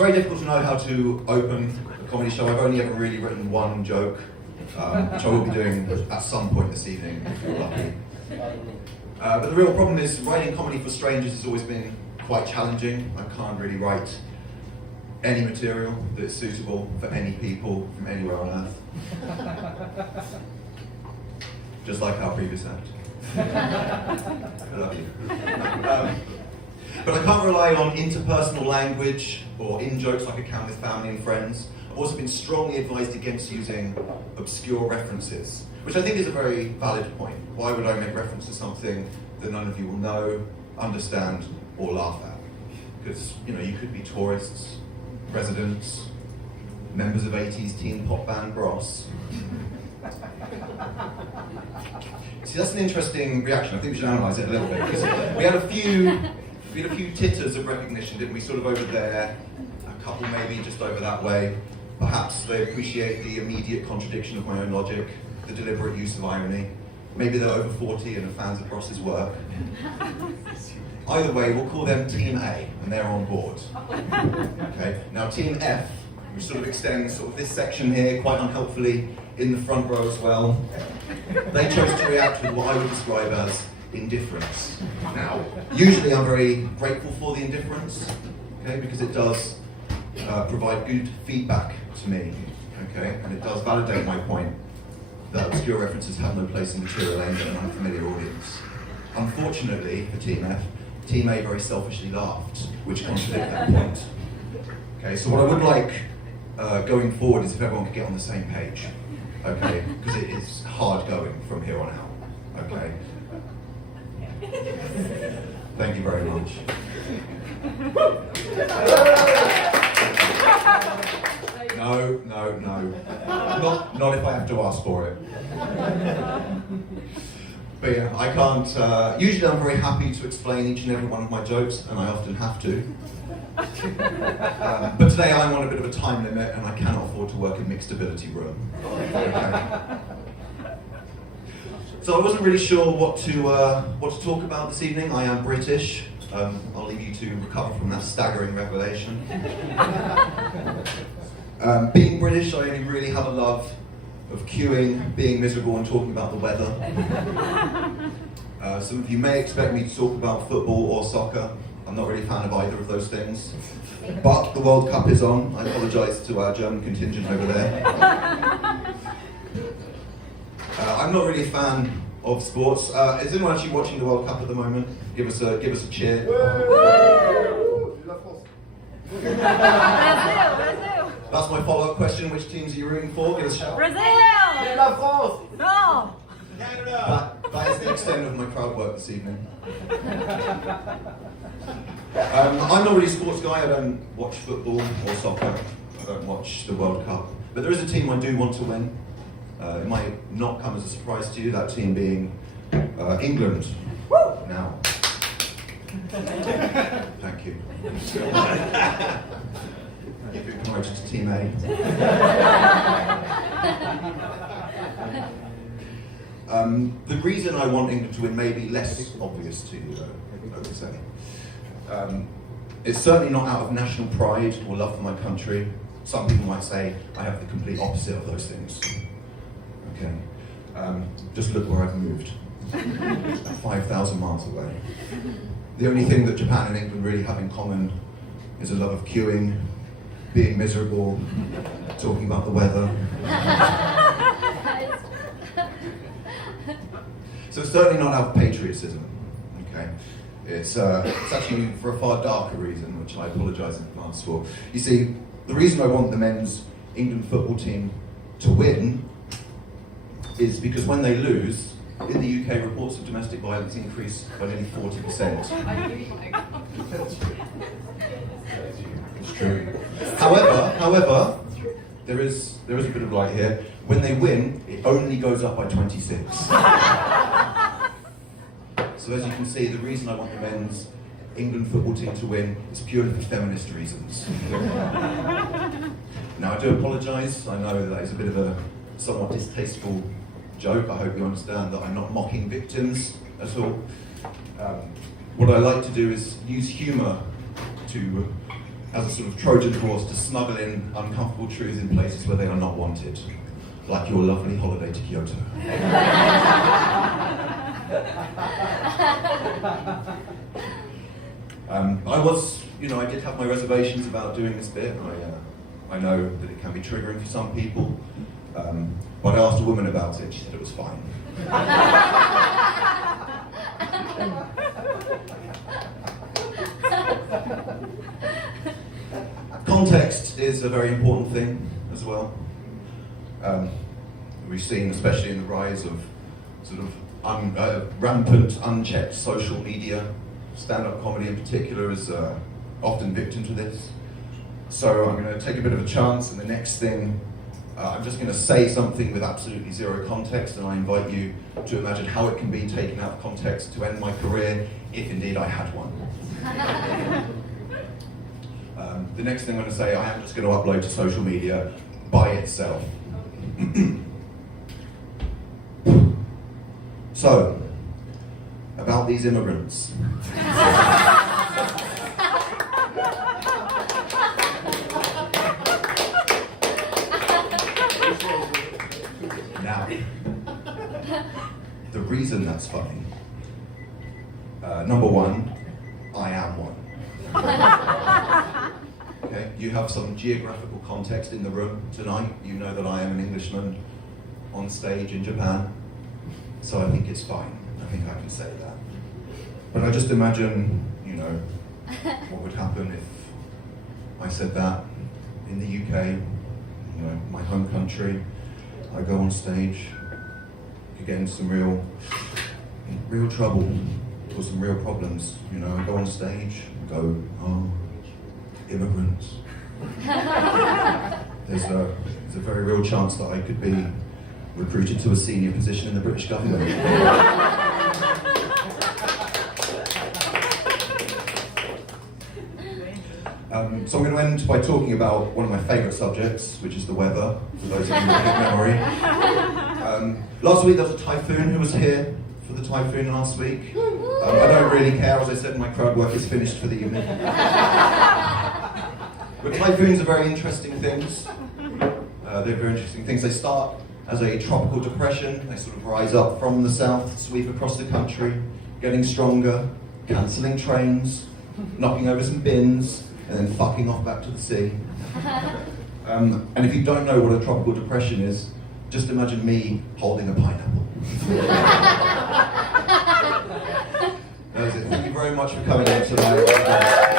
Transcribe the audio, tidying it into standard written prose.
very difficult to know how to open a comedy show. I've only ever really written one joke, which I will be doing at some point this evening, if you're lucky. But the real problem is writing comedy for strangers has always been quite challenging. I can't really write any material that's suitable for any people from anywhere on earth. Just like our previous act. I love you. But I can't rely on interpersonal language or in-jokes like I can with family and friends. I've also been strongly advised against using obscure references, which I think is a very valid point. Why would I make reference to something that none of you will know, understand, or laugh at? Because, you know, you could be tourists, residents, members of 80s teen pop band Bros. See, that's an interesting reaction. I think we should analyse it a little bit, because we had a few titters of recognition, didn't we? Sort of over there, a couple maybe just over that way. Perhaps they appreciate the immediate contradiction of my own logic, the deliberate use of irony. Maybe they're over 40 and are fans of Ross's work. Either way, we'll call them Team A, and they're on board. Okay. Now Team F, which sort of extends sort of this section here, quite unhelpfully, in the front row as well. They chose to react with what I would describe as indifference. Now, usually I'm very grateful for the indifference, okay, because it does provide good feedback to me, okay, and it does validate my point that obscure references have no place in material aimed at an unfamiliar audience. Unfortunately for Team F, Team A very selfishly laughed, which contradicts that point. Okay, so what I would like going forward is if everyone could get on the same page, okay, because it is hard going from here on out, okay. Thank you very much. No. Not if I have to ask for it. But yeah, I can't, usually I'm very happy to explain each and every one of my jokes, and I often have to. But today I'm on a bit of a time limit, and I cannot afford to work in mixed ability room. Okay. So I wasn't really sure what to talk about this evening. I am British. I'll leave you to recover from that staggering revelation. Being British, I only really have a love of queuing, being miserable, and talking about the weather. Some of you may expect me to talk about football or soccer. I'm not really a fan of either of those things. But the World Cup is on. I apologise to our German contingent over there. I'm not really a fan of sports. Is anyone actually watching the World Cup at the moment? Give us a cheer. Brazil. That's my follow-up question. Which teams are you rooting for? Give us a shout. Brazil. No. Canada. That is the extent of my crowd work this evening. I'm not really a sports guy. I don't watch football or soccer. I don't watch the World Cup. But there is a team I do want to win. It might not come as a surprise to you, that team being England. Now. Thank you. You've been promoted to Team A. The reason I want England to win may be less obvious to you, I would say. It's certainly not out of national pride or love for my country. Some people might say I have the complete opposite of those things. Okay. Just look where I've moved. 5,000 miles away. The only thing that Japan and England really have in common is a love of queuing, being miserable, talking about the weather. So it's certainly not out of patriotism, okay? It's actually for a far darker reason, which I apologise in advance for. You see, the reason I want the men's England football team to win is because when they lose, in the UK, reports of domestic violence increase by nearly 40%. It's true. However, there is a bit of light here. When they win, it only goes up by 26. So as you can see, the reason I want the men's England football team to win is purely for feminist reasons. Now, I do apologise. I know that is a bit of a somewhat distasteful joke. I hope you understand that I'm not mocking victims at all. What I like to do is use humour to as a sort of Trojan horse to smuggle in uncomfortable truths in places where they are not wanted, like your lovely holiday to Kyoto. I did have my reservations about doing this bit. I know that it can be triggering for some people, but I asked a woman about it. She said it was fine. Context is a very important thing as well. We've seen, especially in the rise of sort of rampant, unchecked social media, stand-up comedy in particular is often victim to this. So I'm going to take a bit of a chance, and the next thing, I'm just going to say something with absolutely zero context, and I invite you to imagine how it can be taken out of context to end my career, if indeed I had one. The next thing I'm going to say, I am just going to upload to social media by itself. So, about these immigrants. Now, the reason that's funny, number one, I am one. Okay, you have some geographical context in the room tonight. You know that I am an Englishman on stage in Japan, so I think it's fine. I think I can say that. But I just imagine, what would happen if I said that in the UK, my home country. I go on stage, you get into some real trouble or some real problems. I go on stage, go, oh, immigrants. There's a very real chance that I could be recruited to a senior position in the British government. So I'm going to end by talking about one of my favourite subjects, which is the weather, for those of you with good memory. Last week there was a typhoon. Who was here for the typhoon last week? I don't really care. As I said, my crowd work is finished for the evening. But typhoons are very interesting things. They're very interesting things. They start as a tropical depression. They sort of rise up from the south, sweep across the country, getting stronger, cancelling trains, knocking over some bins, and then fucking off back to the sea. And if you don't know what a tropical depression is, just imagine me holding a pineapple. That was it. Thank you very much for coming in tonight.